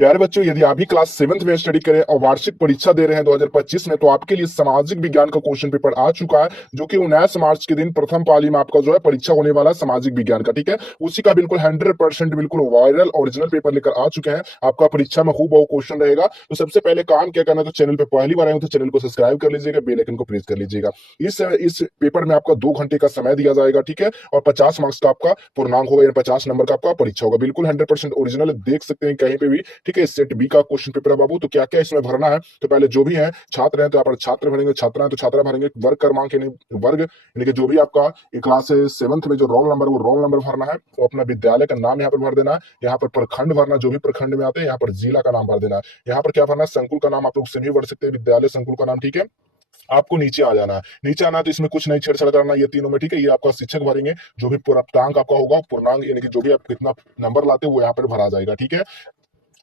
प्यारे बच्चों, यदि आप भी क्लास 7th में स्टडी करें और वार्षिक परीक्षा दे रहे हैं 2025 में, तो आपके लिए सामाजिक विज्ञान का क्वेश्चन पेपर आ चुका है, जो कि 19 मार्च के दिन प्रथम पाली में आपका जो है परीक्षा होने वाला है सामाजिक विज्ञान का। ठीक है, उसी का बिल्कुल 100% बिल्कुल वायरल ओरिजिनल पेपर लेकर आ चुके हैं। आपका परीक्षा में हूबहू क्वेश्चन रहेगा। तो सबसे पहले काम क्या करना है, तो चैनल पे पहली बार आए हो तो चैनल को सब्सक्राइब कर लीजिएगा, बेल आइकन को प्रेस कर लीजिएगा। इस पेपर में आपका 2 घंटे का समय दिया जाएगा। ठीक है, और 50 मार्क्स का आपका पूर्णांक होगा, यानी 50 नंबर का आपका परीक्षा होगा। बिल्कुल 100% ओरिजिनल, देख सकते हैं कहीं पे भी। ठीक है, सेट बी का क्वेश्चन पेपर है बाबू। तो क्या क्या इसमें भरना है, तो पहले जो भी है छात्र हैं तो यहाँ पर छात्र भरेंगे, छात्रा है तो छात्रा भरेंगे, वर्ग क्रमांक यानी वर्ग, यानी कि जो भी आपका क्लास 7th में जो रोल नंबर वो रोल नंबर भरना है। तो अपना विद्यालय का नाम यहाँ पर भर देना है। यहाँ पर प्रखंड भरना, जो भी प्रखंड में आते हैं। यहाँ पर जिला का नाम भर देना है। यहाँ पर क्या भरना है, संकुल का नाम आप लोग सेम ही भर सकते हैं, विद्यालय संकुल का नाम। ठीक है, आपको नीचे आ जाना है। नीचे आना है तो इसमें कुछ नहीं छेड़छाड़ करना, ये तीनों में। ठीक है, ये आपका शिक्षक भरेंगे। जो भी पूर्णांक आपका होगा, पूर्णांक यानी कि जो भी आप कितना नंबर लाते हो वो यहाँ पर भरा जाएगा। ठीक है,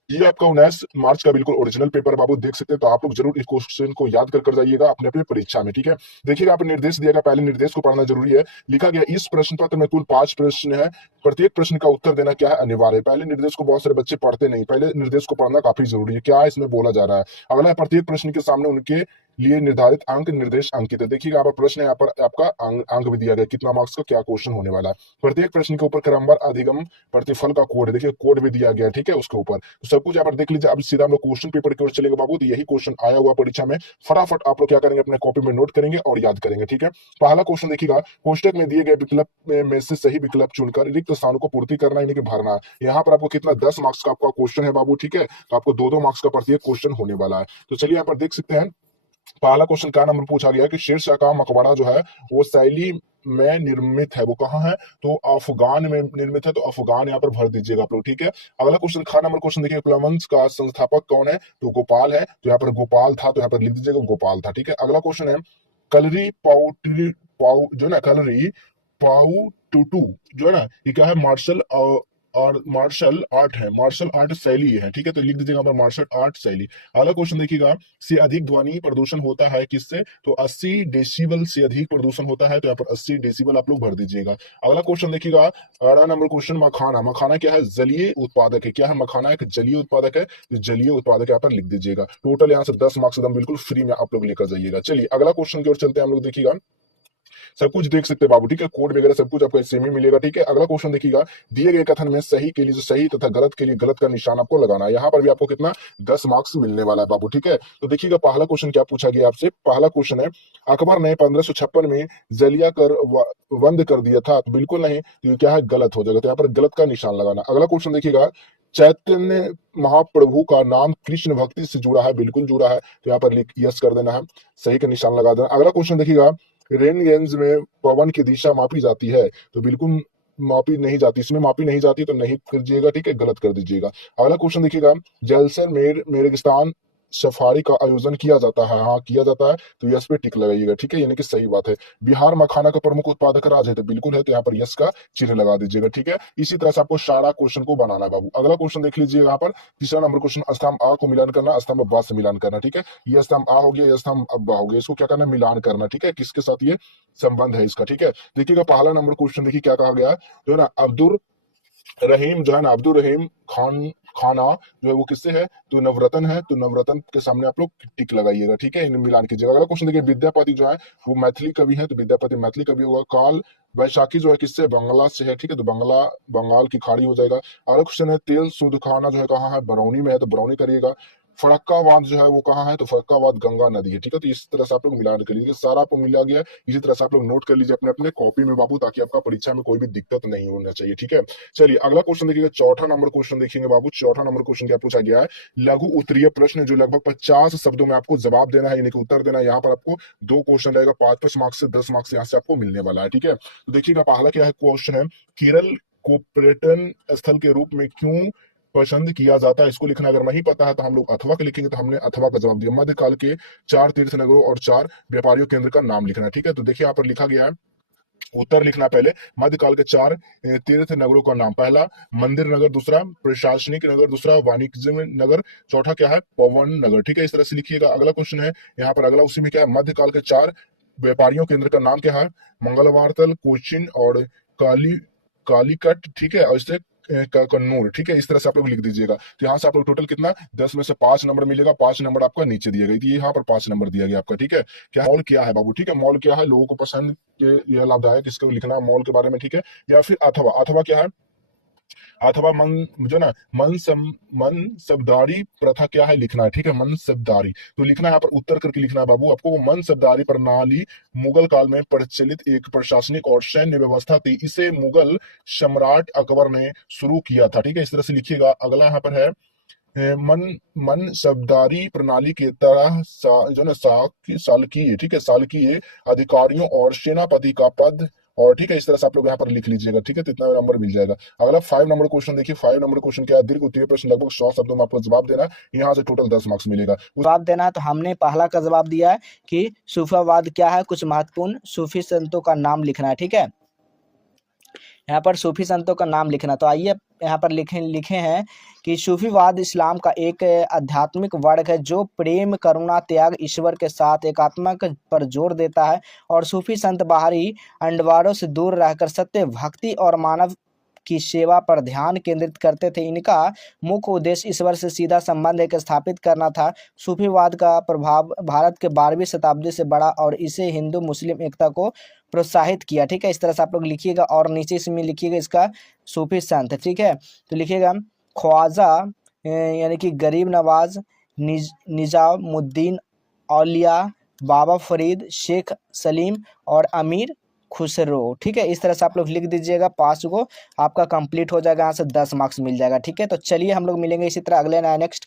ये आपका 19 मार्च का बिल्कुल ओरिजिनल पेपर बाबू, देख सकते हैं। तो आप लोग जरूर इस क्वेश्चन को याद कर जाइएगा अपने अपने परीक्षा में। ठीक है, देखिएगा आप निर्देश दिएगा, पहले निर्देश को पढ़ना जरूरी है। लिखा गया इस प्रश्न पत्र में कुल 5 प्रश्न है, प्रत्येक प्रश्न का उत्तर देना क्या है, अनिवार्य है। पहले निर्देश को बहुत सारे बच्चे पढ़ते नहीं, पहले निर्देश को पढ़ना काफी जरूरी है। क्या इसमें बोला जा रहा है, अगला है प्रत्येक प्रश्न के सामने उनके लिए निर्धारित अंक निर्देश अंकित है। देखिएगा यहाँ पर प्रश्न है, यहाँ पर आपका अंक भी दिया गया, कितना मार्क्स का क्या क्वेश्चन होने वाला है। प्रत्येक प्रश्न के ऊपर क्रमवार अधिगम प्रतिफल का कोड, देखिए कोड भी दिया गया। ठीक है, उसके ऊपर तो सब कुछ यहाँ पर देख लीजिए। अब सीधा हम लोग क्वेश्चन पेपर की ओर चलेंगे बाबू। तो यही क्वेश्चन आया हुआ परीक्षा में, फटाफट आप लोग क्या करेंगे, अपने कॉपी में नोट करेंगे और याद करेंगे। ठीक है, पहला क्वेश्चन देखिएगा, कोष्टक में दिए गए विकल्प में से सही विकल्प चुनकर रिक्त स्थानों को पूर्ति करना, यानी कि भरना है। यहाँ पर आपको कितना 10 मार्क्स का आपका क्वेश्चन है बाबू। ठीक है, तो आपको 2-2 मार्क्स का प्रत्येक क्वेश्चन होने वाला है। तो चलिए यहाँ पर देख सकते हैं, पहला क्वेश्चन का नंबर पूछा गया कि शेर शाह का मकबरा जो है वो शैली में निर्मित है, वो कहाँ है, तो अफगान में निर्मित है। तो अफगान यहाँ पर भर दीजिएगा आप लोग। ठीक है, अगला क्वेश्चन खा नंबर क्वेश्चन देखिए, प्लवंस का संस्थापक कौन है, तो गोपाल है। तो यहाँ पर गोपाल था, तो यहाँ पर लिख दीजिएगा गोपाल था। ठीक है, अगला क्वेश्चन है कलरी पाउट्री पाउ जो है ना, कलरी पाउटुटू जो है ना, ये क्या है, मार्शल और मार्शल आर्ट है, मार्शल आर्ट शैली है। ठीक है, तो लिख दीजिएगा पर मार्शल आर्ट शैली। अगला क्वेश्चन देखिएगा, से अधिक ध्वनि प्रदूषण होता है किससे, तो 80 डेसिबल से अधिक प्रदूषण होता है। तो यहाँ पर 80 डेसिबल आप लोग भर दीजिएगा। अगला क्वेश्चन देखिएगा, अगला नंबर क्वेश्चन, मखाना, मखाना क्या है, जलीय उत्पादक है। क्या है, मखाना एक जलीय उत्पादक है। तो जलीय उत्पादक यहाँ पर लिख दीजिएगा। टोटल यहाँ से 10 मार्क्स एकदम बिल्कुल फ्री में आप लोग लेकर जाइएगा। चलिए अगला क्वेश्चन की ओर चलते हैं हम लोग। देखिएगा सब कुछ देख सकते हैं बाबू। ठीक है, कोड वगैरह सब कुछ आपको सेम ही मिलेगा। ठीक है, अगला क्वेश्चन देखिएगा, दिए गए कथन में सही के लिए जो सही तथा गलत के लिए गलत का निशान आपको लगाना है। यहाँ पर भी आपको कितना 10 मार्क्स मिलने वाला है बाबू। ठीक है, तो देखिएगा पहला क्वेश्चन क्या पूछा गया आपसे। पहला क्वेश्चन है, अकबर ने 1556 में जलिया कर बंद कर दिया था, तो बिल्कुल नहीं, तो ये क्या है, गलत हो जाएगा। तो यहाँ पर गलत का निशान लगाना। अगला क्वेश्चन देखिएगा, चैतन्य महाप्रभु का नाम कृष्ण भक्ति से जुड़ा है, बिल्कुल जुड़ा है। तो यहाँ पर लिख यस कर देना है, सही का निशान लगा देना। अगला क्वेश्चन देखिएगा, रेन गेंज में पवन की दिशा मापी जाती है, तो बिल्कुल मापी नहीं जाती, इसमें मापी नहीं जाती, तो नहीं कीजिएगा। ठीक है, गलत कर दीजिएगा। अगला क्वेश्चन देखिएगा, जैसलमेर रेगिस्तान सफारी का आयोजन किया जाता है, हाँ किया जाता है, तो यस पे टिक लगाइएगा। ठीक है, यानी कि सही बात है। बिहार मखाना का प्रमुख उत्पादक राज्य है, तो बिल्कुल है, तो यहाँ पर यस का चिन्ह लगा दीजिएगा। ठीक है, इसी तरह से आपको सारा क्वेश्चन को बनाना है बाबू। अगला क्वेश्चन देख लीजिए, यहाँ पर तीसरा नंबर क्वेश्चन, स्तंभ आ को मिलान करना, स्तंभ बा से मिलान करना। ठीक है, ये स्तंभ आ हो गया, ये स्तंभ अब बा हो गया, इसको क्या करना है, मिलान करना। ठीक है, किसके साथ ये संबंध है इसका। ठीक है, देखिएगा पहला नंबर क्वेश्चन देखिए क्या कहा गया है, जो है ना अब्दुल रहीम जो है ना, अब्दुल रहीम खान खाना जो है वो किससे है, तो नवरत्न है। तो नवरत्न के सामने आप लोग टिक लगाइएगा। ठीक है, इन्हें मिलान कीजिएगा। अगला क्वेश्चन देखिए, विद्यापति जो है वो मैथिली कवि है, तो विद्यापति मैथिली कवि होगा। काल वैशाखी जो है किससे, बंगला से है। ठीक है, तो बंगला बंगाल की खाड़ी हो जाएगा। अगला क्वेश्चन है, तेल शुद्ध खाना जो है कहाँ है, बरौनी में है, तो बरौनी करिएगा। फरक्कावाद जो है वो कहाँ है, तो फरक्कावाद गंगा नदी है। ठीक है, तो इस तरह से आप लोग मिलान कर लीजिए, सारा आपको मिला गया है। इसी तरह से आप लोग नोट कर लीजिए अपने अपने कॉपी में बाबू, ताकि आपका परीक्षा में कोई भी दिक्कत नहीं होना चाहिए। ठीक है, चलिए अगला क्वेश्चन देखिएगा, चौथा नंबर क्वेश्चन देखेंगे बाबू। चौथा नंबर क्वेश्चन क्या पूछा गया है, लघु उत्तरीय प्रश्न, जो लगभग 50 शब्दों में आपको जवाब देना है, यानी कि उत्तर देना है। यहाँ पर आपको 2 क्वेश्चन रहेगा, 5-5 मार्क्स से 10 मार्क्स यहाँ से आपको मिलने वाला है। ठीक है, तो देखिएगा पहला क्या है क्वेश्चन है, केरल को पर्यटन स्थल के रूप में क्यों पसंद किया जाता है, इसको लिखना अगर नहीं पता है तो हम लोग अथवा के लिखेंगे। तो हमने अथवा का जवाब दिया, मध्यकाल के 4 तीर्थ नगरों और 4 व्यापारियों केंद्र का नाम लिखना है। ठीक है, तो देखिए यहाँ पर लिखा गया है, उत्तर लिखना पहले, मध्यकाल के 4 तीर्थ नगरों का नाम, पहला मंदिर नगर, दूसरा प्रशासनिक नगर, दूसरा वाणिज्य नगर, चौथा क्या है, पवन नगर। ठीक है, इस तरह से लिखिएगा। अगला क्वेश्चन है यहाँ पर, अगला उसी में क्या है, मध्यकाल के 4 व्यापारियों केंद्र का नाम क्या है, मंगलवारतल, कोचिन और काली कालीकट। ठीक है, और इससे कन्नूर, ठीक है। इस तरह से आप लोग लिख दीजिएगा। तो यहाँ से आप लोग टोटल कितना 10 में से 5 नंबर मिलेगा, 5 नंबर आपका नीचे दिया गया, यहाँ पर 5 नंबर दिया गया आपका, ठीक है। क्या मॉल क्या है बाबू, ठीक है। मॉल क्या है, लोगों को पसंद, यह लाभदायक, इसको लिखना है मॉल के बारे में, ठीक है। या फिर अथवा, अथवा क्या है, अथवा मन, जो ना मनसबदारी प्रथा क्या है लिखना है, ठीक है। मनसबदारी तो लिखना है, यहाँ पर उत्तर करके लिखना है बाबू आपको। मनसबदारी प्रणाली मुगल काल में प्रचलित एक प्रशासनिक और सैन्य व्यवस्था थी, इसे मुगल सम्राट अकबर ने शुरू किया था, ठीक है। इस तरह से लिखिएगा। अगला यहाँ पर है मन मनसबदारी प्रणाली के तरह जो ना सालकीय, ठीक है, सालकीय अधिकारियों और सेनापति का पद, और ठीक है। इस तरह से आप लोग यहाँ पर लिख लीजिएगा, ठीक है। तो इतना नंबर मिल जाएगा। अगला 5 नंबर क्वेश्चन देखिए। 5 नंबर क्वेश्चन क्या है, दीर्घ उत्तरीय प्रश्न, लगभग 100 शब्दों में आपको जवाब देना है। यहाँ से टोटल 10 मार्क्स मिलेगा। जवाब देना है। तो हमने पहला का जवाब दिया है कि सूफीवाद क्या है, कुछ महत्वपूर्ण सूफी संतों का नाम लिखना है, ठीक है। यहाँ पर सूफी संतों का नाम लिखना। तो आइए यहाँ पर लिखे हैं कि सूफीवाद इस्लाम का एक आध्यात्मिक वर्ग है जो प्रेम, करुणा, त्याग, ईश्वर के साथ एकात्मता पर जोर देता है। और सूफी संत बाहरी अंडवारों से दूर रहकर सत्य, भक्ति और मानव की सेवा पर ध्यान केंद्रित करते थे। इनका मुख्य उद्देश्य ईश्वर से सीधा संबंध एक स्थापित करना था। सूफीवाद का प्रभाव भारत के 12वीं शताब्दी से बढ़ा और इसे हिंदू मुस्लिम एकता को प्रोत्साहित किया, ठीक है। इस तरह से आप लोग लिखिएगा और नीचे इसमें लिखिएगा इसका सूफी संत, ठीक है। तो लिखिएगा ख्वाजा यानी कि गरीब नवाज, निजामुद्दीन औलिया, बाबा फरीद, शेख सलीम और अमीर खुसरो, ठीक है। इस तरह से आप लोग लिख दीजिएगा। 5 को आपका कंप्लीट हो जाएगा, यहाँ से 10 मार्क्स मिल जाएगा, ठीक है। तो चलिए हम लोग मिलेंगे इसी तरह अगले नेक्स्ट